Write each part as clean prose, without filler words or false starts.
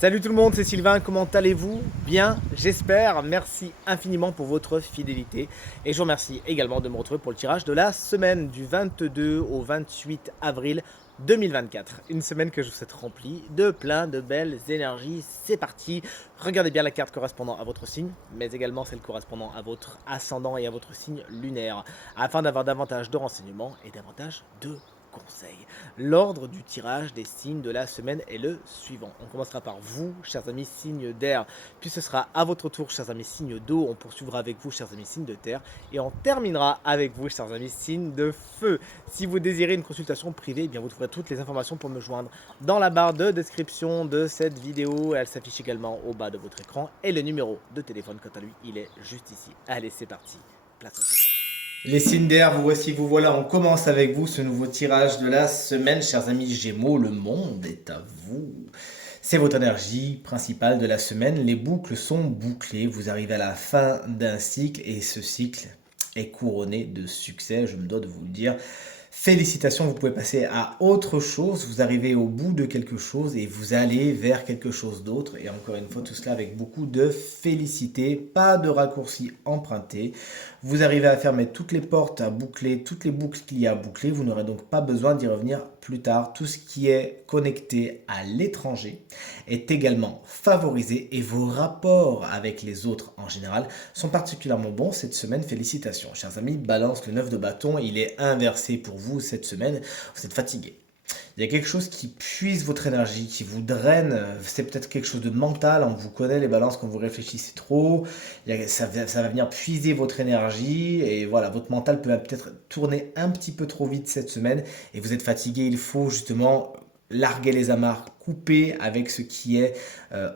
Salut tout le monde, c'est Sylvain, comment allez-vous? Bien, j'espère. Merci infiniment pour votre fidélité. Et je vous remercie également de me retrouver pour le tirage de la semaine du 22 au 28 avril 2024. Une semaine que je vous souhaite remplie de plein de belles énergies. C'est parti. Regardez bien la carte correspondant à votre signe, mais également celle correspondant à votre ascendant et à votre signe lunaire, afin d'avoir davantage de renseignements et davantage de conseils. L'ordre du tirage des signes de la semaine est le suivant. On commencera par vous, chers amis signes d'air, puis ce sera à votre tour, chers amis signes d'eau. On poursuivra avec vous, chers amis signes de terre, et on terminera avec vous, chers amis signes de feu. Si vous désirez une consultation privée, eh bien vous trouverez toutes les informations pour me joindre dans la barre de description de cette vidéo. Elle s'affiche également au bas de votre écran, et le numéro de téléphone, quant à lui, il est juste ici. Allez, c'est parti. Place au tirage. Les signes d'air, vous voici, vous voilà, on commence avec vous ce nouveau tirage de la semaine, chers amis Gémeaux, le monde est à vous. C'est votre énergie principale de la semaine, les boucles sont bouclées, vous arrivez à la fin d'un cycle et ce cycle est couronné de succès, je me dois de vous le dire. Félicitations, vous pouvez passer à autre chose, vous arrivez au bout de quelque chose et vous allez vers quelque chose d'autre. Et encore une fois, tout cela avec beaucoup de félicité, pas de raccourcis empruntés. Vous arrivez à fermer toutes les portes, à boucler toutes les boucles qu'il y a à boucler. Vous n'aurez donc pas besoin d'y revenir plus tard. Tout ce qui est connecté à l'étranger est également favorisé et vos rapports avec les autres en général sont particulièrement bons cette semaine. Félicitations. Chers amis, balance le 9 de bâton, il est inversé pour vous cette semaine. Vous êtes fatigué. Il y a quelque chose qui puise votre énergie, qui vous draine. C'est peut-être quelque chose de mental. On vous connaît les balances quand vous réfléchissez trop. Ça va venir puiser votre énergie. Et voilà, votre mental peut peut-être tourner un petit peu trop vite cette semaine. Et vous êtes fatigué. Il faut justement larguer les amarres, couper avec ce qui est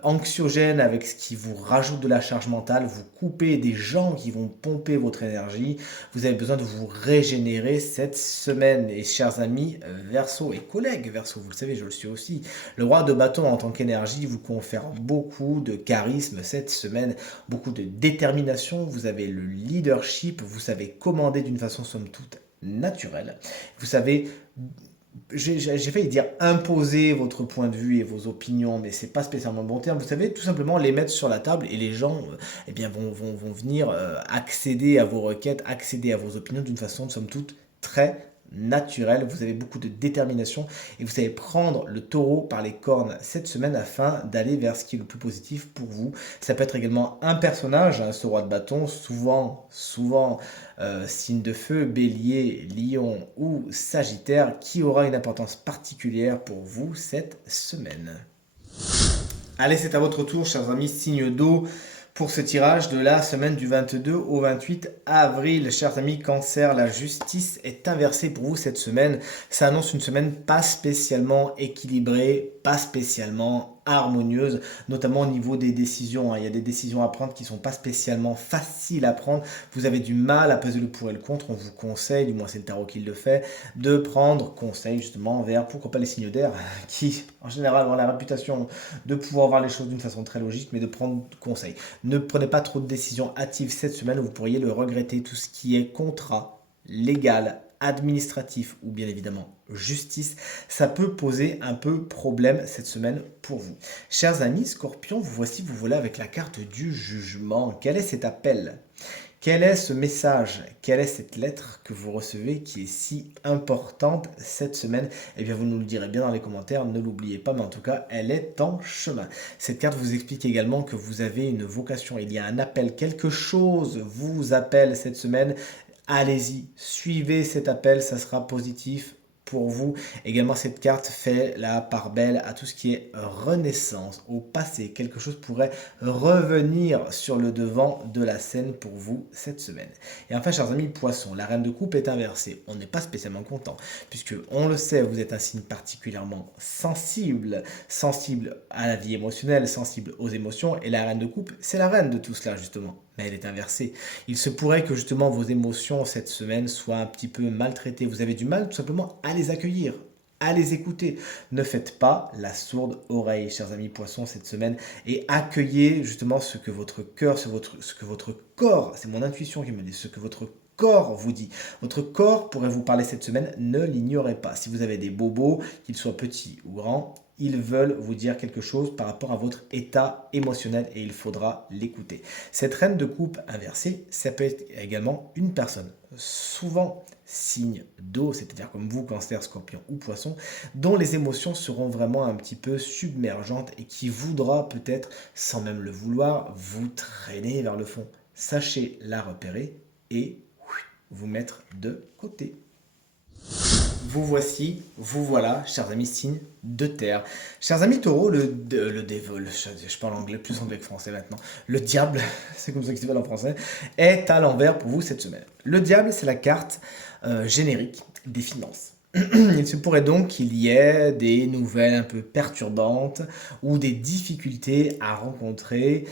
anxiogène, avec ce qui vous rajoute de la charge mentale, vous coupez des gens qui vont pomper votre énergie, vous avez besoin de vous régénérer cette semaine. Et chers amis Verseau et collègues Verseau, vous le savez, je le suis aussi, le roi de bâton en tant qu'énergie vous confère beaucoup de charisme cette semaine, beaucoup de détermination, vous avez le leadership, vous savez commander d'une façon somme toute naturelle, vous savez j'ai failli dire imposer votre point de vue et vos opinions, mais c'est pas spécialement bon terme. Vous savez, tout simplement les mettre sur la table et les gens eh bien, vont venir accéder à vos requêtes, accéder à vos opinions d'une façon, somme toute, très naturelle. Vous avez beaucoup de détermination et vous savez prendre le taureau par les cornes cette semaine afin d'aller vers ce qui est le plus positif pour vous. Ça peut être également un personnage, hein, ce roi de bâton, souvent signe de feu, bélier, lion ou sagittaire, qui aura une importance particulière pour vous cette semaine. Allez, c'est à votre tour, chers amis, signe d'eau, pour ce tirage de la semaine du 22 au 28 avril. Chers amis Cancer, la justice est inversée pour vous cette semaine. Ça annonce une semaine pas spécialement équilibrée, pas spécialement harmonieuse, notamment au niveau des décisions, hein. Il y a des décisions à prendre qui ne sont pas spécialement faciles à prendre. Vous avez du mal à peser le pour et le contre. On vous conseille, du moins c'est le tarot qui le fait, de prendre conseil justement vers, pourquoi pas les signes d'air, qui en général ont la réputation de pouvoir voir les choses d'une façon très logique, mais de prendre conseil. Ne prenez pas trop de décisions hâtives cette semaine, vous pourriez le regretter. Tout ce qui est contrat, légal, administratif ou bien évidemment justice, ça peut poser un peu problème cette semaine pour vous. Chers amis Scorpion, vous voici, vous voilà avec la carte du jugement. Quel est cet appel ? Quel est ce message? Quelle est cette lettre que vous recevez qui est si importante cette semaine? Eh bien, vous nous le direz bien dans les commentaires, ne l'oubliez pas, mais en tout cas, elle est en chemin. Cette carte vous explique également que vous avez une vocation, il y a un appel, quelque chose vous appelle cette semaine. Allez-y, suivez cet appel, ça sera positif pour vous. Également, cette carte fait la part belle à tout ce qui est renaissance, au passé. Quelque chose pourrait revenir sur le devant de la scène pour vous cette semaine. Et enfin, chers amis Poissons, la reine de coupe est inversée. On n'est pas spécialement content, puisque on le sait, vous êtes un signe particulièrement sensible à la vie émotionnelle, sensible aux émotions, et la reine de coupe, c'est la reine de tout cela justement. Mais elle est inversée. Il se pourrait que justement vos émotions cette semaine soient un petit peu maltraitées. Vous avez du mal tout simplement à les accueillir, à les écouter. Ne faites pas la sourde oreille, chers amis Poissons, cette semaine, et accueillez justement ce que votre cœur, ce que votre corps, c'est mon intuition qui me dit, ce que votre corps vous dit. Votre corps pourrait vous parler cette semaine, ne l'ignorez pas. Si vous avez des bobos, qu'ils soient petits ou grands, Ils veulent vous dire quelque chose par rapport à votre état émotionnel et il faudra l'écouter. Cette reine de coupe inversée, ça peut être également une personne, souvent signe d'eau, c'est-à-dire comme vous, cancer, scorpion ou poisson, dont les émotions seront vraiment un petit peu submergentes et qui voudra peut-être, sans même le vouloir, vous traîner vers le fond. Sachez la repérer et vous mettre de côté. Vous voici, vous voilà, chers amis signes de terre. Chers amis taureaux, je parle anglais, plus anglais que français maintenant. Le diable, c'est comme ça qu'il s'appelle en français, est à l'envers pour vous cette semaine. Le diable, c'est la carte générique des finances. Il se pourrait donc qu'il y ait des nouvelles un peu perturbantes ou des difficultés à rencontrer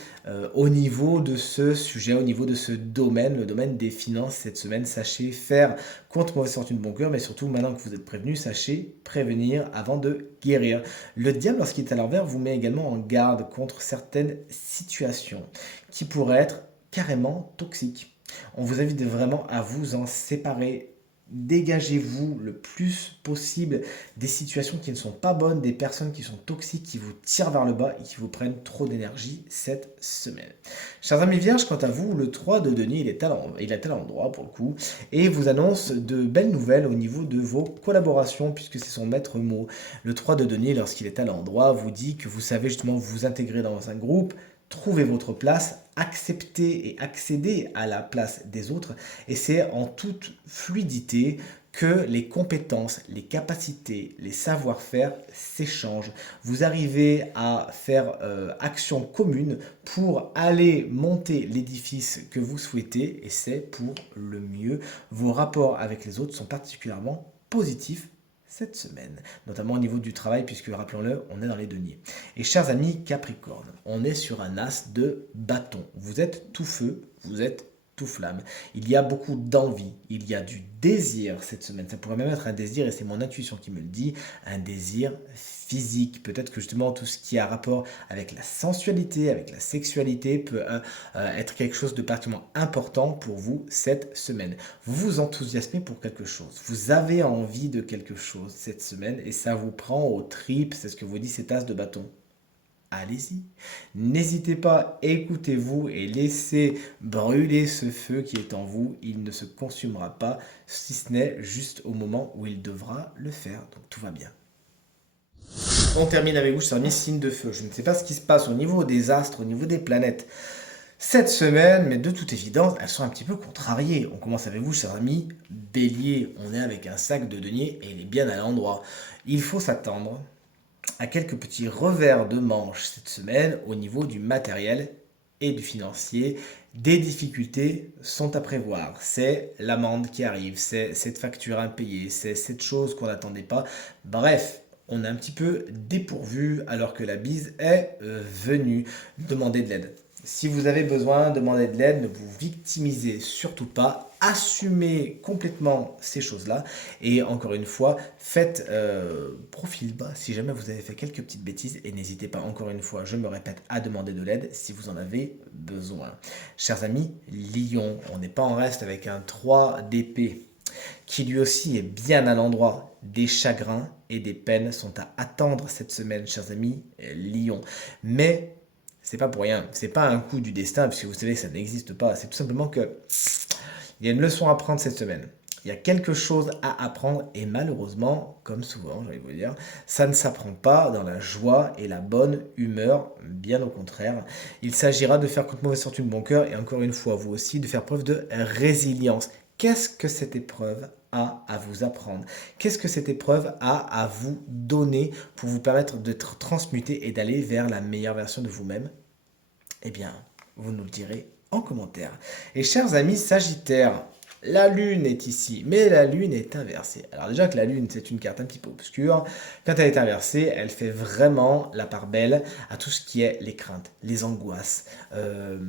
au niveau de ce sujet, au niveau de ce domaine, le domaine des finances cette semaine. Sachez faire contre mauvaise fortune bon cœur, mais surtout maintenant que vous êtes prévenu, sachez prévenir avant de guérir. Le diable, lorsqu'il est à l'envers, vous met également en garde contre certaines situations qui pourraient être carrément toxiques. On vous invite vraiment à vous en séparer. Dégagez-vous le plus possible des situations qui ne sont pas bonnes, des personnes qui sont toxiques, qui vous tirent vers le bas et qui vous prennent trop d'énergie cette semaine. Chers amis vierges, quant à vous, le 3 de denier, il est à l'endroit pour le coup et vous annonce de belles nouvelles au niveau de vos collaborations puisque c'est son maître mot. Le 3 de denier, lorsqu'il est à l'endroit, vous dit que vous savez justement vous intégrer dans un groupe, trouver votre place, accepter et accéder à la place des autres. Et c'est en toute fluidité que les compétences, les capacités, les savoir-faire s'échangent. Vous arrivez à faire action commune pour aller monter l'édifice que vous souhaitez et c'est pour le mieux. Vos rapports avec les autres sont particulièrement positifs cette semaine, notamment au niveau du travail, puisque rappelons-le, on est dans les deniers. Et chers amis Capricorne, on est sur un as de bâton. Vous êtes tout feu, vous êtes tout flamme. Il y a beaucoup d'envie, il y a du désir cette semaine. Ça pourrait même être un désir, et c'est mon intuition qui me le dit, un désir physique. Peut-être que justement tout ce qui a rapport avec la sensualité, avec la sexualité peut être quelque chose de particulièrement important pour vous cette semaine. Vous vous enthousiasmez pour quelque chose. Vous avez envie de quelque chose cette semaine et ça vous prend aux tripes. C'est ce que vous dit cet as de bâton. Allez-y. N'hésitez pas, écoutez-vous et laissez brûler ce feu qui est en vous. Il ne se consumera pas, si ce n'est juste au moment où il devra le faire. Donc tout va bien. On termine avec vous, chers amis, signe de feu. Je ne sais pas ce qui se passe au niveau des astres, au niveau des planètes cette semaine, mais de toute évidence, elles sont un petit peu contrariées. On commence avec vous, chers amis, Bélier. On est avec un sac de denier et il est bien à l'endroit. Il faut s'attendre à quelques petits revers de manche cette semaine au niveau du matériel et du financier. Des difficultés sont à prévoir. C'est l'amende qui arrive, c'est cette facture impayée, c'est cette chose qu'on n'attendait pas. Bref, on est un petit peu dépourvu alors que la bise est venue. Demander de l'aide. Si vous avez besoin, demandez de l'aide, ne vous victimisez surtout pas, assumez complètement ces choses-là et encore une fois, faites profil bas si jamais vous avez fait quelques petites bêtises et n'hésitez pas encore une fois, je me répète, à demander de l'aide si vous en avez besoin. Chers amis, Lion, on n'est pas en reste avec un 3 d'épée qui lui aussi est bien à l'endroit. Des chagrins et des peines sont à attendre cette semaine, chers amis, Lion. Mais c'est pas pour rien, c'est pas un coup du destin, puisque vous savez que ça n'existe pas. C'est tout simplement que il y a une leçon à prendre cette semaine. Il y a quelque chose à apprendre et malheureusement, comme souvent, j'allais vous dire, ça ne s'apprend pas dans la joie et la bonne humeur, bien au contraire. Il s'agira de faire contre mauvaise fortune bon cœur et encore une fois, vous aussi, de faire preuve de résilience. Qu'est-ce que cette épreuve a à vous apprendre? Qu'est-ce que cette épreuve a à vous donner pour vous permettre d'être transmuté et d'aller vers la meilleure version de vous-même? Eh bien, vous nous le direz en commentaire. Et chers amis Sagittaires, la Lune est ici, mais la Lune est inversée. Alors déjà que la Lune, c'est une carte un petit peu obscure. Quand elle est inversée, elle fait vraiment la part belle à tout ce qui est les craintes, les angoisses,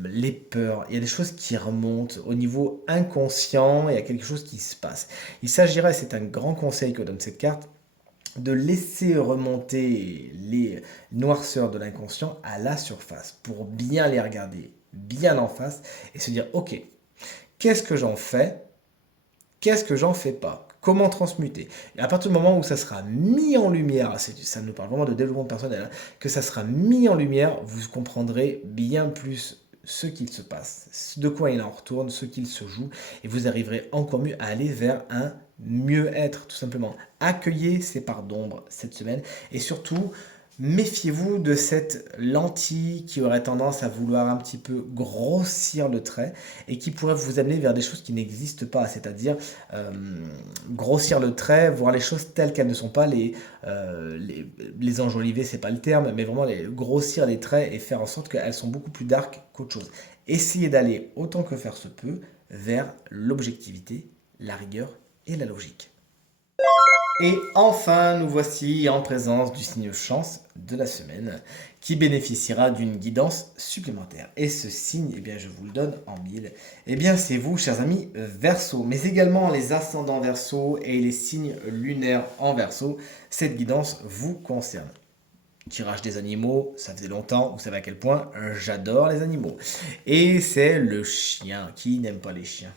les peurs. Il y a des choses qui remontent au niveau inconscient, il y a quelque chose qui se passe. Il s'agirait, c'est un grand conseil que donne cette carte, de laisser remonter les noirceurs de l'inconscient à la surface pour bien les regarder, bien en face et se dire ok, qu'est-ce que j'en fais? Qu'est-ce que j'en fais pas? comment transmuter. Et à partir du moment où ça sera mis en lumière, ça nous parle vraiment de développement personnel, hein, que ça sera mis en lumière, vous comprendrez bien plus ce qu'il se passe, de quoi il en retourne, ce qu'il se joue, et vous arriverez encore mieux à aller vers un mieux-être, tout simplement. Accueillez ces parts d'ombre cette semaine, et surtout, méfiez-vous de cette lentille qui aurait tendance à vouloir un petit peu grossir le trait et qui pourrait vous amener vers des choses qui n'existent pas, c'est-à-dire euh, grossir le trait, voir les choses telles qu'elles ne sont pas, les enjoliver, c'est pas le terme, mais vraiment grossir les traits et faire en sorte qu'elles sont beaucoup plus dark qu'autre chose. Essayez d'aller autant que faire se peut vers l'objectivité, la rigueur et la logique. Et enfin, nous voici en présence du signe chance de la semaine qui bénéficiera d'une guidance supplémentaire. Et ce signe, eh bien, je vous le donne en mille. Eh bien, c'est vous, chers amis Verseau, mais également les ascendants Verseau et les signes lunaires en Verseau. Cette guidance vous concerne. Tirage des animaux, ça faisait longtemps, vous savez à quel point j'adore les animaux. Et c'est le chien. Qui n'aime pas les chiens?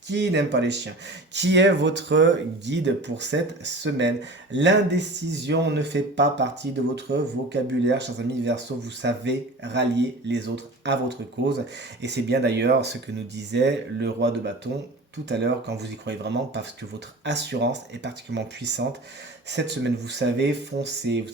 Qui n'aime pas les chiens? Qui est votre guide pour cette semaine? L'indécision ne fait pas partie de votre vocabulaire, chers amis Verseau. Vous savez rallier les autres à votre cause. Et c'est bien d'ailleurs ce que nous disait le roi de bâton tout à l'heure quand vous y croyez vraiment, parce que votre assurance est particulièrement puissante. Cette semaine, vous savez foncer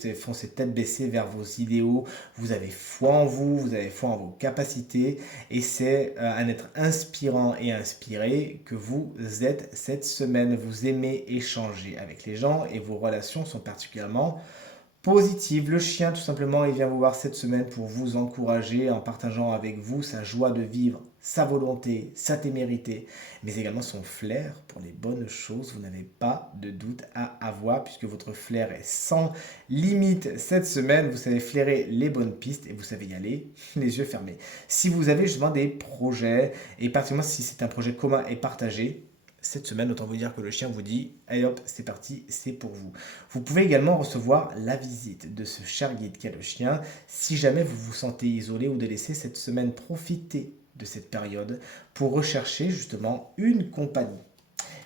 tête baissée vers vos idéaux, vous avez foi en vous, vous avez foi en vos capacités, et c'est un être inspirant et inspiré que vous êtes cette semaine. Vous aimez échanger avec les gens et vos relations sont particulièrement positive. Le chien, tout simplement, il vient vous voir cette semaine pour vous encourager en partageant avec vous sa joie de vivre, sa volonté, sa témérité, mais également son flair pour les bonnes choses. Vous n'avez pas de doute à avoir puisque votre flair est sans limite cette semaine. Vous savez flairer les bonnes pistes et vous savez y aller les yeux fermés. Si vous avez justement des projets, et particulièrement si c'est un projet commun et partagé, cette semaine, autant vous dire que le chien vous dit « Allez hop, c'est parti, c'est pour vous ». Vous pouvez également recevoir la visite de ce cher guide qu'est le chien. Si jamais vous vous sentez isolé ou délaissé cette semaine, profitez de cette période pour rechercher justement une compagnie.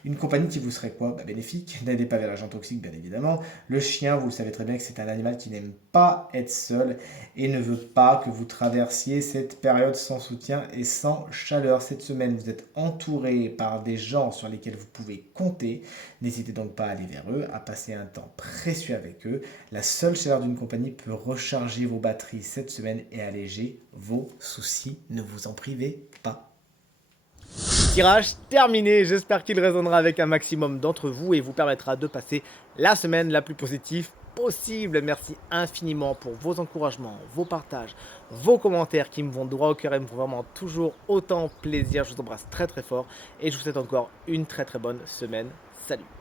Une compagnie qui vous serait quoi? Bénéfique. N'aidez pas vers l'argent toxique, bien évidemment. Le chien, vous le savez très bien que c'est un animal qui n'aime pas être seul et ne veut pas que vous traversiez cette période sans soutien et sans chaleur. Cette semaine, vous êtes entouré par des gens sur lesquels vous pouvez compter. N'hésitez donc pas à aller vers eux, à passer un temps précieux avec eux. La seule chaleur d'une compagnie peut recharger vos batteries cette semaine et alléger vos soucis. Ne vous en privez pas. Tirage terminé, j'espère qu'il résonnera avec un maximum d'entre vous et vous permettra de passer la semaine la plus positive possible. Merci infiniment pour vos encouragements, vos partages, vos commentaires qui me vont droit au cœur et me font vraiment toujours autant plaisir. Je vous embrasse très très fort et je vous souhaite encore une très très bonne semaine. Salut!